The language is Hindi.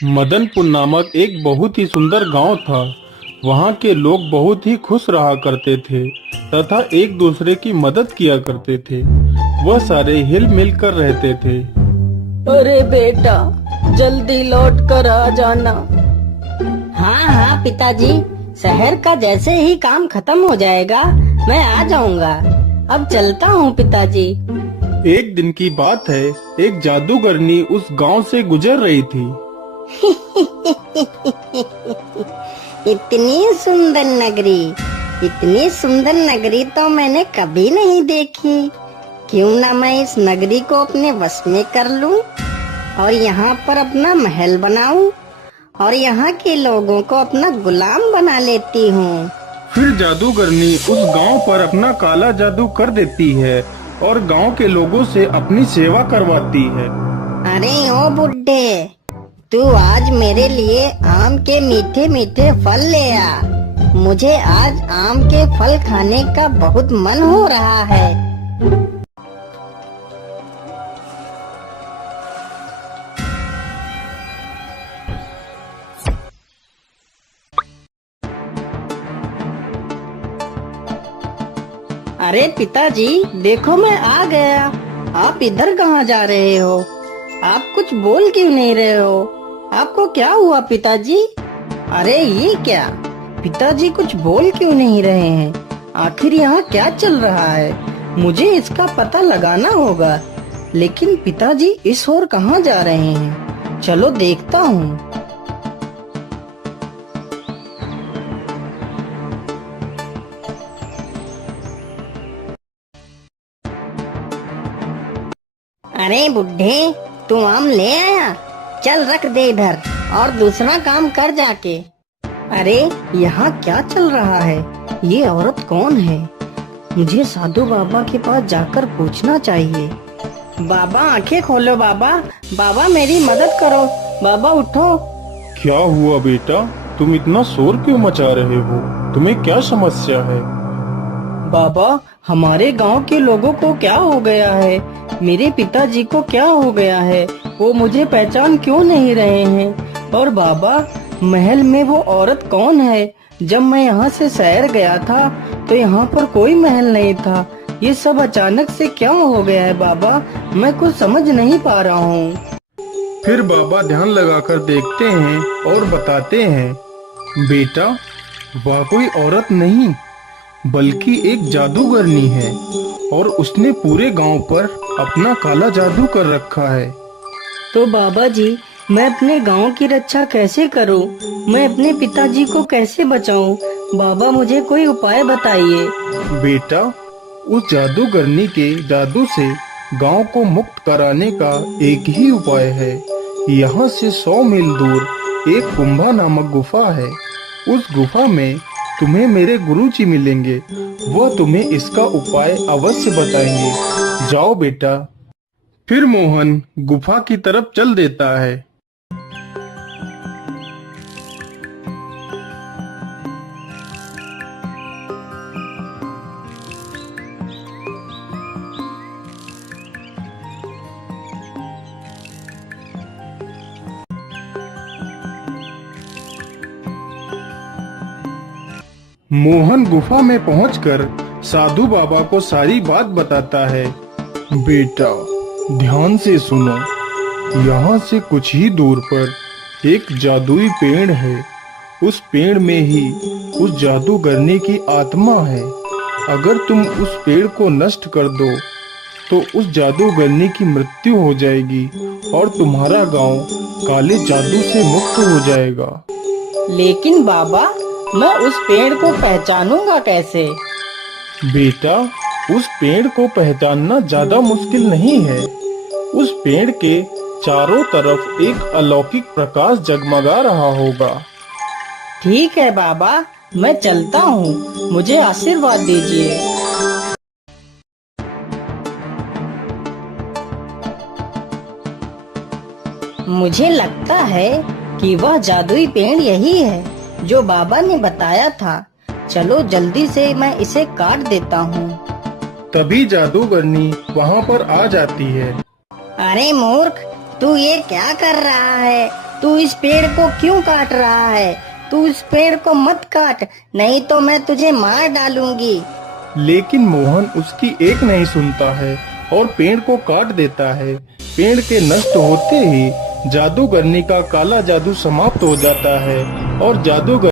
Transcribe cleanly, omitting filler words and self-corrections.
मदनपुर नामक एक बहुत ही सुंदर गांव था। वहां के लोग बहुत ही खुश रहा करते थे तथा एक दूसरे की मदद किया करते थे। वह सारे हिल मिल कर रहते थे। अरे बेटा, जल्दी लौट कर आ जाना। हाँ हाँ पिताजी, शहर का जैसे ही काम खत्म हो जाएगा मैं आ जाऊंगा। अब चलता हूँ पिताजी। एक दिन की बात है, एक जादूगरनी उस गांव से गुजर रही थी। इतनी सुंदर नगरी तो मैंने कभी नहीं देखी। क्यों ना मैं इस नगरी को अपने वश में कर लूं और यहाँ पर अपना महल बनाऊं और यहाँ के लोगों को अपना गुलाम बना लेती हूँ। फिर जादूगरनी उस गांव पर अपना काला जादू कर देती है और गांव के लोगों से अपनी सेवा करवाती है। अरे ओ बुड्ढे, तू आज मेरे लिए आम के मीठे मीठे फल ले आ। मुझे आज आम के फल खाने का बहुत मन हो रहा है। अरे पिताजी, देखो मैं आ गया। आप इधर कहाँ जा रहे हो? आप कुछ बोल क्यों नहीं रहे हो? आपको क्या हुआ पिताजी? अरे ये क्या, पिताजी कुछ बोल क्यों नहीं रहे हैं? आखिर यहाँ क्या चल रहा है? मुझे इसका पता लगाना होगा। लेकिन पिताजी इस ओर कहाँ जा रहे हैं? चलो देखता हूँ। अरे बुड्ढे, तू आम ले आया? चल रख दे इधर और दूसरा काम कर जाके। अरे यहाँ क्या चल रहा है? ये औरत कौन है? मुझे साधु बाबा के पास जाकर पूछना चाहिए। बाबा आंखें खोलो बाबा, बाबा मेरी मदद करो, बाबा उठो। क्या हुआ बेटा, तुम इतना शोर क्यों मचा रहे हो? तुम्हें क्या समस्या है? बाबा, हमारे गांव के लोगों को क्या हो गया है? मेरे पिताजी को क्या हो गया है? वो मुझे पहचान क्यों नहीं रहे हैं? और बाबा, महल में वो औरत कौन है? जब मैं यहाँ से शहर गया था तो यहाँ पर कोई महल नहीं था। ये सब अचानक से क्या हो गया है बाबा? मैं कुछ समझ नहीं पा रहा हूँ। फिर बाबा ध्यान लगाकर देखते हैं और बताते हैं, बेटा वह कोई औरत नहीं बल्कि एक जादूगरनी है और उसने पूरे गांव पर अपना काला जादू कर रखा है। तो बाबा जी, मैं अपने गांव की रक्षा कैसे करूं? मैं अपने पिताजी को कैसे बचाऊं? बाबा मुझे कोई उपाय बताइए। बेटा, उस जादूगरनी के जादू से गांव को मुक्त कराने का एक ही उपाय है। यहाँ से 100 मील दूर एक कुंभा नामक गुफा है। उस गुफा में तुम्हें मेरे गुरुजी मिलेंगे। वह तुम्हें इसका उपाय अवश्य बताएंगे। जाओ बेटा। फिर मोहन गुफा की तरफ चल देता है। मोहन गुफा में पहुंचकर साधु बाबा को सारी बात बताता है। बेटा ध्यान से सुनो, यहाँ से कुछ ही दूर पर एक जादुई पेड़ है। उस पेड़ में ही उस जादूगरनी की आत्मा है। अगर तुम उस पेड़ को नष्ट कर दो तो उस जादूगरनी की मृत्यु हो जाएगी और तुम्हारा गांव काले जादू से मुक्त हो जाएगा। लेकिन बाबा, मैं उस पेड़ को पहचानूंगा कैसे? बेटा, उस पेड़ को पहचानना ज्यादा मुश्किल नहीं है। उस पेड़ के चारों तरफ एक अलौकिक प्रकाश जगमगा रहा होगा। ठीक है बाबा, मैं चलता हूँ। मुझे आशीर्वाद दीजिए। मुझे लगता है कि वह जादुई पेड़ यही है जो बाबा ने बताया था। चलो जल्दी से मैं इसे काट देता हूँ। तभी जादूगरनी वहाँ पर आ जाती है। अरे मूर्ख, तू ये क्या कर रहा है? तू इस पेड़ को क्यों काट रहा है? तू इस पेड़ को मत काट, नहीं तो मैं तुझे मार डालूंगी। लेकिन मोहन उसकी एक नहीं सुनता है और पेड़ को काट देता है। पेड़ के नष्ट होते ही जादूगरनी का काला जादू समाप्त हो जाता है और जादूगर